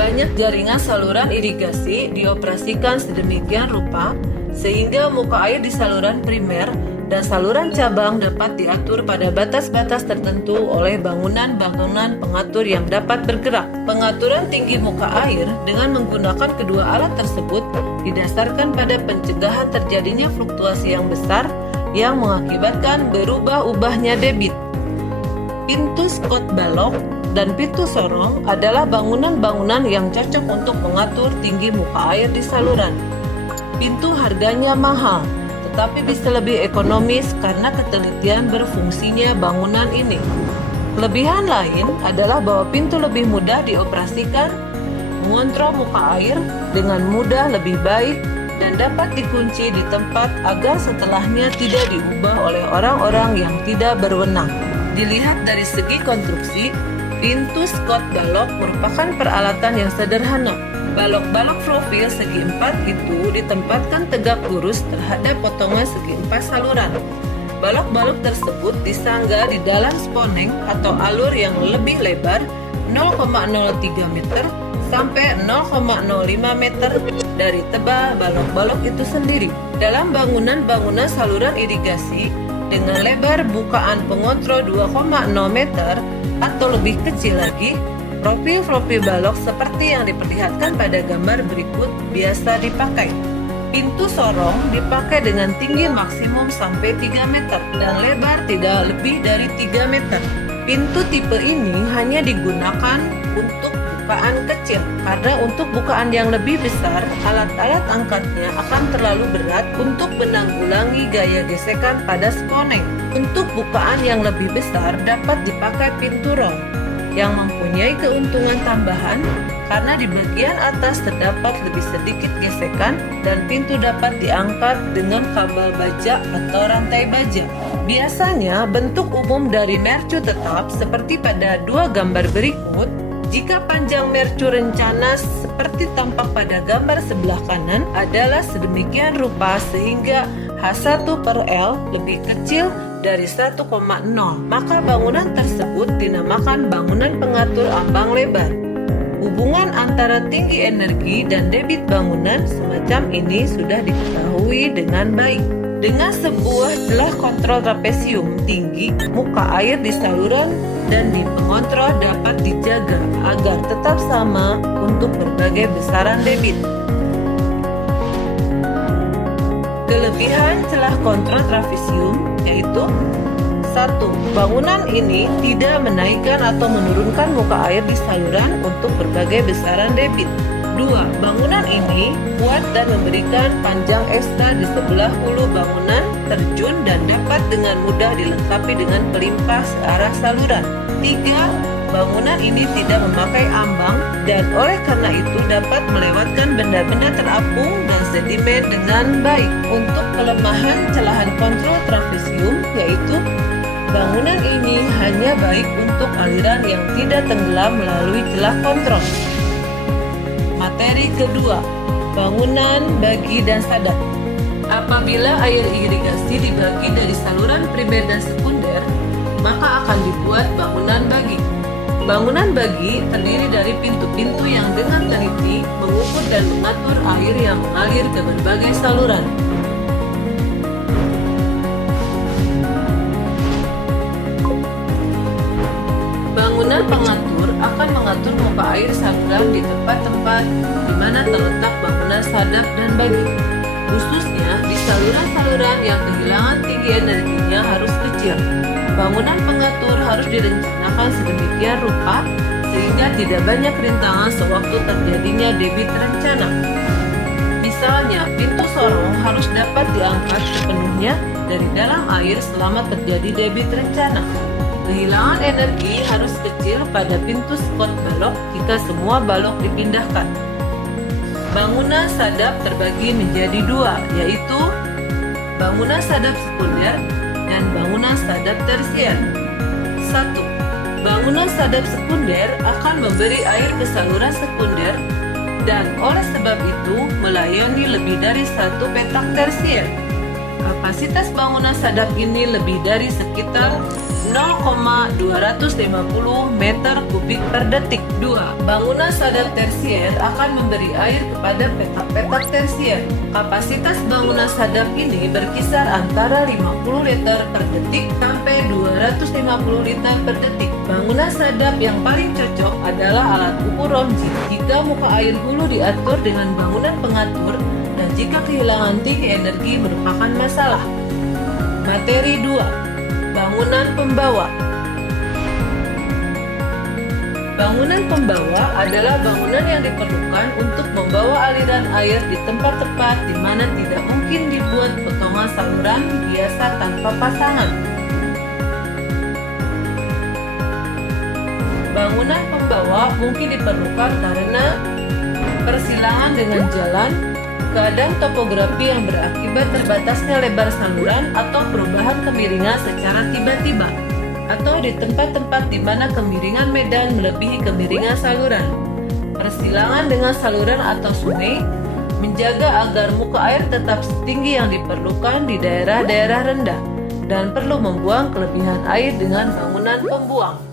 Banyak jaringan saluran irigasi dioperasikan sedemikian rupa sehingga muka air di saluran primer dan saluran cabang dapat diatur pada batas-batas tertentu oleh bangunan-bangunan pengatur yang dapat bergerak. Pengaturan tinggi muka air dengan menggunakan kedua alat tersebut didasarkan pada pencegahan terjadinya fluktuasi yang besar yang mengakibatkan berubah-ubahnya debit. Pintu Scott balok dan pintu sorong adalah bangunan-bangunan yang cocok untuk mengatur tinggi muka air di saluran. Pintu harganya mahal, tetapi bisa lebih ekonomis karena ketelitian berfungsinya bangunan ini. Kelebihan lain adalah bahwa pintu lebih mudah dioperasikan, mengontrol muka air dengan mudah lebih baik, dan dapat dikunci di tempat agar setelahnya tidak diubah oleh orang-orang yang tidak berwenang. Dilihat dari segi konstruksi, pintu Scott balok merupakan peralatan yang sederhana. Balok-balok profil segi empat itu ditempatkan tegak lurus terhadap potongan segi empat saluran. Balok-balok tersebut disangga di dalam sponeng atau alur yang lebih lebar 0,03 meter sampai 0,05 meter dari tebal balok-balok itu sendiri. Dalam bangunan-bangunan saluran irigasi dengan lebar bukaan pengontrol 2,0 meter atau lebih kecil lagi, profil-profil balok seperti yang diperlihatkan pada gambar berikut biasa dipakai. Pintu sorong dipakai dengan tinggi maksimum sampai 3 meter dan lebar tidak lebih dari 3 meter. Pintu tipe ini hanya digunakan untuk bukaan kecil, karena untuk bukaan yang lebih besar, alat-alat angkatnya akan terlalu berat untuk menanggulangi gaya gesekan pada sponeng. Untuk bukaan yang lebih besar dapat dipakai pintu roll yang mempunyai keuntungan tambahan karena di bagian atas terdapat lebih sedikit gesekan dan pintu dapat diangkat dengan kabel baja atau rantai baja. Biasanya bentuk umum dari mercu tetap seperti pada dua gambar berikut. Jika panjang mercu rencana seperti tampak pada gambar sebelah kanan adalah sedemikian rupa sehingga H1/L lebih kecil dari 1,0, maka bangunan tersebut dinamakan bangunan pengatur ambang lebar. Hubungan antara tinggi energi dan debit bangunan semacam ini sudah diketahui dengan baik. Dengan sebuah celah kontrol trapesium tinggi, muka air di saluran dan di pengontrol dapat dijaga agar tetap sama untuk berbagai besaran debit. Kelebihan celah kontrol trapesium yaitu 1. Bangunan ini tidak menaikkan atau menurunkan muka air di saluran untuk berbagai besaran debit. 2. Bangunan ini kuat dan memberikan panjang ekstra di sebelah hulu bangunan terjun dan dapat dengan mudah dilengkapi dengan pelimpah searah saluran. 3. Bangunan ini tidak memakai ambang dan oleh karena itu dapat melewatkan benda-benda terapung dan sedimen dengan baik. Untuk kelemahan celahan kontrol trapesium yaitu bangunan ini hanya baik untuk aliran yang tidak tenggelam melalui celah kontrol. Materi kedua, bangunan bagi dan sadar. Apabila air irigasi dibagi dari saluran primer dan sekunder, maka akan dibuat bangunan bagi. Bangunan bagi terdiri dari pintu-pintu yang dengan teliti mengukur dan mengatur air yang mengalir ke berbagai saluran. Bangunan pengatur akan mengatur muka air saluran di tempat-tempat di mana terletak bangunan sadap dan bagi. Khususnya di saluran-saluran yang kehilangan tinggi energinya harus kecil. Bangunan pengatur harus direncanakan sedemikian rupa sehingga tidak banyak rintangan sewaktu terjadinya debit rencana. Misalnya, pintu sorong harus dapat diangkat sepenuhnya dari dalam air selama terjadi debit rencana. Kehilangan energi harus kecil pada pintu skot balok jika semua balok dipindahkan. Bangunan sadap terbagi menjadi dua, yaitu bangunan sadap sekunder dan bangunan sadap tersier. 1. Bangunan sadap sekunder akan memberi air ke saluran sekunder dan oleh sebab itu melayani lebih dari satu petak tersier. Kapasitas bangunan sadap ini lebih dari sekitar 0,250 meter kubik per detik. 2. Bangunan sadap tersier akan memberi air kepada petak-petak tersier. Kapasitas bangunan sadap ini berkisar antara 50 liter per detik sampai 250 liter per detik. Bangunan sadap yang paling cocok adalah alat ukur Romji jika muka air hulu diatur dengan bangunan pengatur dan jika kehilangan tinggi energi merupakan masalah. Materi 2. Bangunan pembawa. Bangunan pembawa adalah bangunan yang diperlukan untuk membawa aliran air di tempat-tempat di mana tidak mungkin dibuat potongan saluran biasa tanpa pasangan. Bangunan pembawa mungkin diperlukan karena persilangan dengan jalan, keadaan topografi yang berakibat terbatasnya lebar saluran atau perubahan kemiringan secara tiba-tiba, atau di tempat-tempat di mana kemiringan medan melebihi kemiringan saluran. Persilangan dengan saluran atau sungai menjaga agar muka air tetap setinggi yang diperlukan di daerah-daerah rendah dan perlu membuang kelebihan air dengan bangunan pembuang.